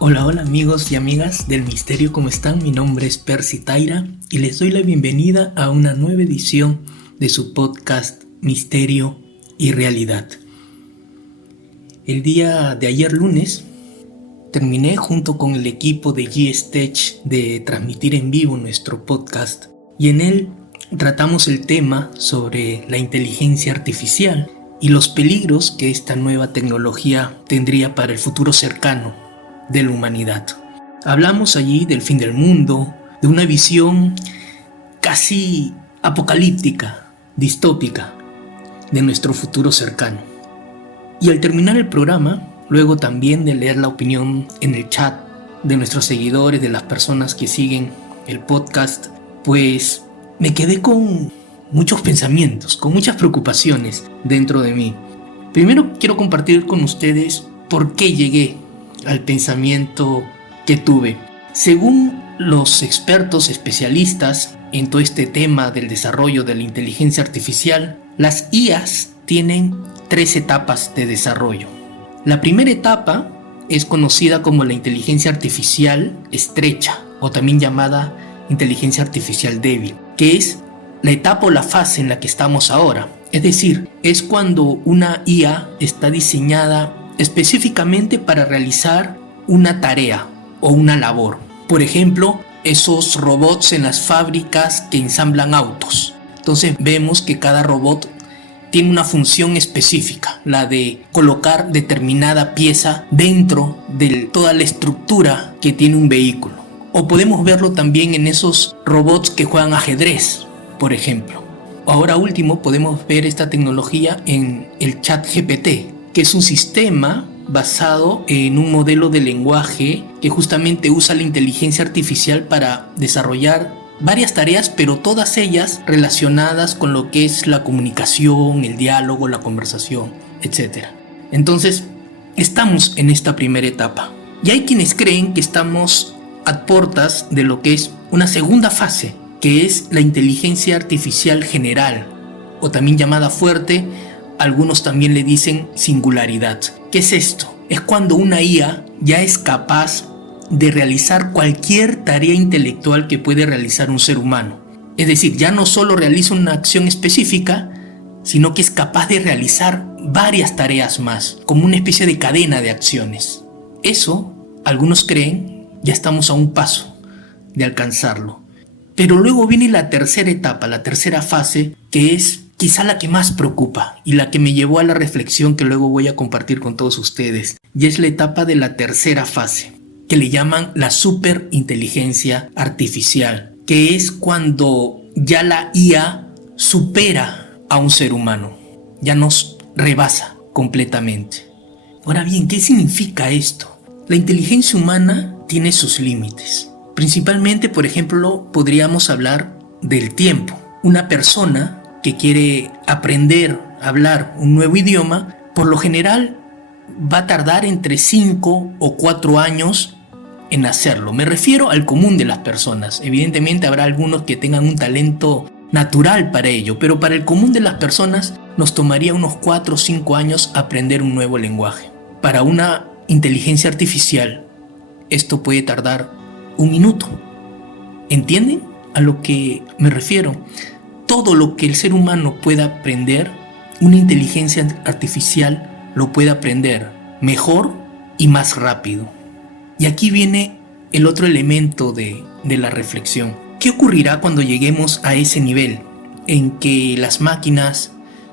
Hola, hola amigos y amigas del misterio, ¿cómo están? Mi nombre es Percy Taira y les doy la bienvenida a una nueva edición de su podcast Misterio y Realidad. El día de ayer lunes terminé junto con el equipo de G-Stage de transmitir en vivo nuestro podcast y en él tratamos el tema sobre la inteligencia artificial y los peligros que esta nueva tecnología tendría para el futuro cercano de la humanidad. Hablamos allí del fin del mundo, de una visión casi apocalíptica, distópica, de nuestro futuro cercano. Y al terminar el programa, luego también de leer la opinión en el chat de nuestros seguidores, de las personas que siguen el podcast, pues me quedé con muchos pensamientos, con muchas preocupaciones dentro de mí. Primero quiero compartir con ustedes por qué llegué al pensamiento que tuve. Según los expertos especialistas en todo este tema del desarrollo de la inteligencia artificial, las IAs tienen 3 etapas de desarrollo. La primera etapa es conocida como la inteligencia artificial estrecha o también llamada inteligencia artificial débil, que es la etapa o la fase en la que estamos ahora. Es decir, es cuando una IA está diseñada específicamente para realizar una tarea o una labor. Por ejemplo, esos robots en las fábricas que ensamblan autos. Entonces vemos que cada robot tiene una función específica, la de colocar determinada pieza dentro de toda la estructura que tiene un vehículo. O podemos verlo también en esos robots que juegan ajedrez, por ejemplo. Ahora último podemos ver esta tecnología en el ChatGPT, que es un sistema basado en un modelo de lenguaje que justamente usa la inteligencia artificial para desarrollar varias tareas, pero todas ellas relacionadas con lo que es la comunicación, el diálogo, la conversación, etc. Entonces, estamos en esta primera etapa. Y hay quienes creen que estamos a puertas de lo que es una segunda fase, que es la inteligencia artificial general, o también llamada fuerte. Algunos también le dicen singularidad. ¿Qué es esto? Es cuando una IA ya es capaz de realizar cualquier tarea intelectual que puede realizar un ser humano. Es decir, ya no solo realiza una acción específica, sino que es capaz de realizar varias tareas más, como una especie de cadena de acciones. Eso, algunos creen, ya estamos a un paso de alcanzarlo. Pero luego viene la tercera etapa, la tercera fase, que es quizá la que más preocupa y la que me llevó a la reflexión que luego voy a compartir con todos ustedes. Y es la etapa de la tercera fase, que le llaman la superinteligencia artificial, que es cuando ya la IA supera a un ser humano, ya nos rebasa completamente. Ahora bien, ¿qué significa esto? La inteligencia humana tiene sus límites. Principalmente, por ejemplo, podríamos hablar del tiempo. Una persona que quiere aprender a hablar un nuevo idioma, por lo general va a tardar entre 5 o 4 años en hacerlo. Me refiero al común de las personas. Evidentemente habrá algunos que tengan un talento natural para ello, pero para el común de las personas nos tomaría unos 4 o 5 años aprender un nuevo lenguaje. Para una inteligencia artificial, esto puede tardar 1 minuto. ¿Entienden a lo que me refiero? Todo lo que el ser humano pueda aprender, una inteligencia artificial lo puede aprender mejor y más rápido. Y aquí viene el otro elemento de la reflexión. ¿Qué ocurrirá cuando lleguemos a ese nivel en que las máquinas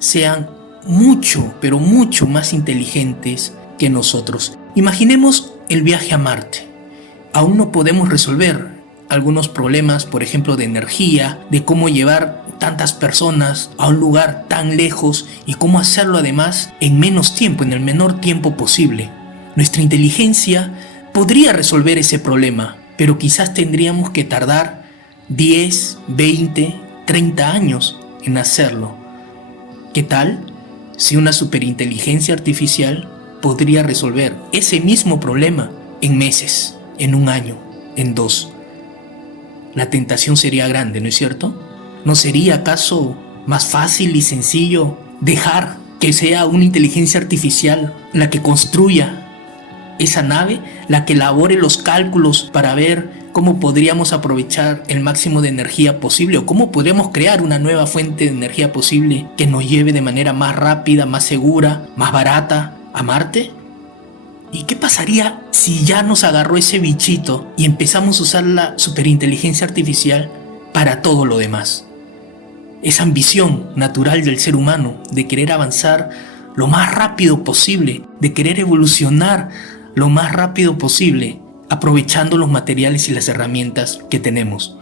sean mucho, pero mucho más inteligentes que nosotros? Imaginemos el viaje a Marte. Aún no podemos resolver algunos problemas, por ejemplo, de energía, de cómo llevar tantas personas a un lugar tan lejos y cómo hacerlo además en menos tiempo, en el menor tiempo posible. Nuestra inteligencia podría resolver ese problema, pero quizás tendríamos que tardar 10, 20, 30 años en hacerlo. ¿Qué tal si una superinteligencia artificial podría resolver ese mismo problema en meses, en 1 año, en 2? La tentación sería grande, ¿no es cierto? ¿No sería acaso más fácil y sencillo dejar que sea una inteligencia artificial la que construya esa nave la que elabore los cálculos para ver cómo podríamos aprovechar el máximo de energía posible o cómo podríamos crear una nueva fuente de energía posible que nos lleve de manera más rápida, más segura, más barata a Marte? ¿Y qué pasaría si ya nos agarró ese bichito y empezamos a usar la superinteligencia artificial para todo lo demás? Esa ambición natural del ser humano de querer avanzar lo más rápido posible, de querer evolucionar lo más rápido posible, aprovechando los materiales y las herramientas que tenemos.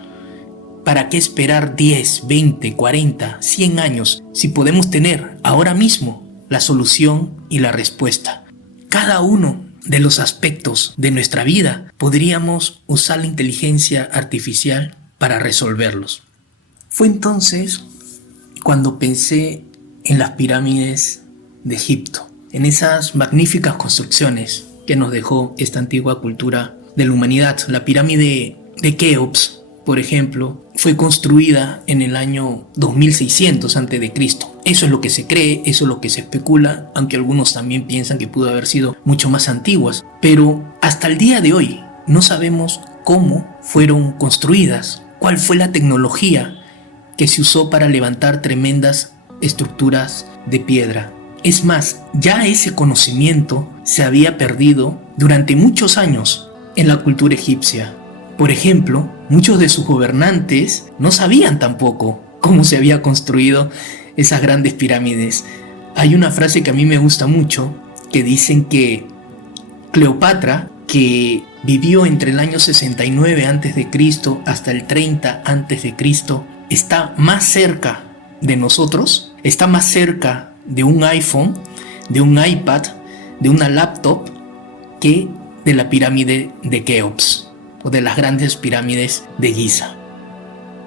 ¿Para qué esperar 10, 20, 40, 100 años si podemos tener ahora mismo la solución y la respuesta? Cada uno de los aspectos de nuestra vida podríamos usar la inteligencia artificial para resolverlos. Fue entonces cuando pensé en las pirámides de Egipto, en esas magníficas construcciones que nos dejó esta antigua cultura de la humanidad. La pirámide de Keops, por ejemplo, fue construida en el año 2600 a.C. Eso es lo que se cree, eso es lo que se especula, aunque algunos también piensan que pudo haber sido mucho más antiguas. Pero hasta el día de hoy no sabemos cómo fueron construidas, cuál fue la tecnología que se usó para levantar tremendas estructuras de piedra. Es más, ya ese conocimiento se había perdido durante muchos años en la cultura egipcia. Por ejemplo, muchos de sus gobernantes no sabían tampoco cómo se había construido esas grandes pirámides. Hay una frase que a mí me gusta mucho, que dicen que Cleopatra, que vivió entre el año 69 a.C. hasta el 30 a.C., está más cerca de nosotros, está más cerca de un iPhone, de un iPad, de una laptop, que de la pirámide de Keops o de las grandes pirámides de Giza.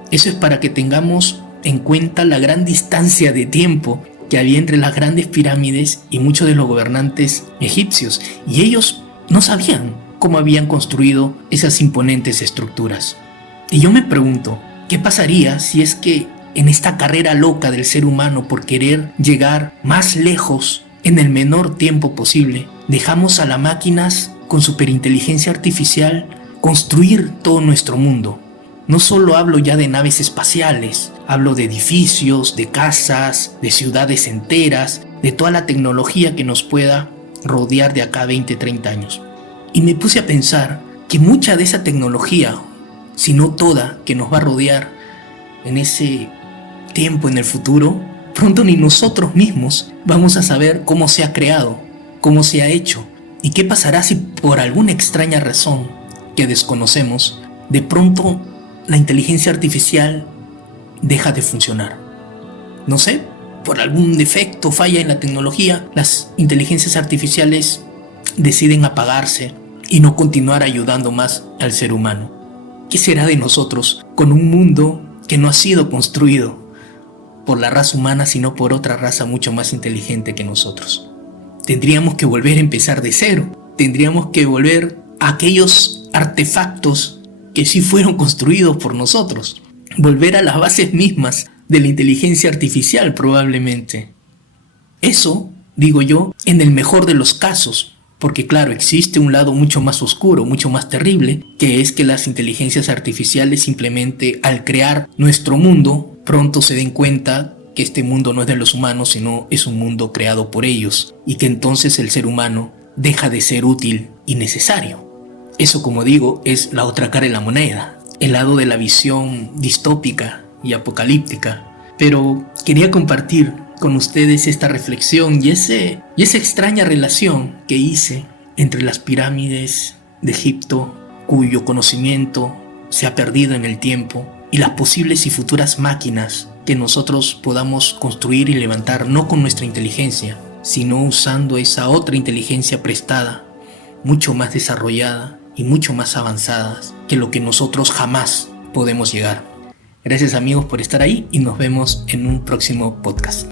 Eso es para que tengamos en cuenta la gran distancia de tiempo que había entre las grandes pirámides y muchos de los gobernantes egipcios, y ellos no sabían cómo habían construido esas imponentes estructuras. Y yo me pregunto, ¿qué pasaría si es que en esta carrera loca del ser humano por querer llegar más lejos en el menor tiempo posible, dejamos a las máquinas con superinteligencia artificial construir todo nuestro mundo? No solo hablo ya de naves espaciales, hablo de edificios, de casas, de ciudades enteras, de toda la tecnología que nos pueda rodear de acá a 20, 30 años. Y me puse a pensar que mucha de esa tecnología, si no toda, que nos va a rodear en ese tiempo en el futuro, pronto ni nosotros mismos vamos a saber cómo se ha creado, cómo se ha hecho. ¿Y qué pasará si por alguna extraña razón que desconocemos, de pronto la inteligencia artificial deja de funcionar? No sé, por algún defecto, falla en la tecnología, las inteligencias artificiales deciden apagarse y no continuar ayudando más al ser humano. ¿Qué será de nosotros con un mundo que no ha sido construido por la raza humana, sino por otra raza mucho más inteligente que nosotros? Tendríamos que volver a empezar de cero. Tendríamos que volver a aquellos artefactos que sí fueron construidos por nosotros. Volver a las bases mismas de la inteligencia artificial, probablemente. Eso, digo yo, en el mejor de los casos. Porque claro, existe un lado mucho más oscuro, mucho más terrible, que es que las inteligencias artificiales simplemente al crear nuestro mundo, pronto se den cuenta que este mundo no es de los humanos, sino es un mundo creado por ellos, y que entonces el ser humano deja de ser útil y necesario. Eso, como digo, es la otra cara de la moneda, el lado de la visión distópica y apocalíptica. Pero quería compartir con ustedes esta reflexión y esa extraña relación que hice entre las pirámides de Egipto, cuyo conocimiento se ha perdido en el tiempo, y las posibles y futuras máquinas que nosotros podamos construir y levantar, no con nuestra inteligencia, sino usando esa otra inteligencia prestada, mucho más desarrollada y mucho más avanzada que lo que nosotros jamás podemos llegar. Gracias amigos por estar ahí y nos vemos en un próximo podcast.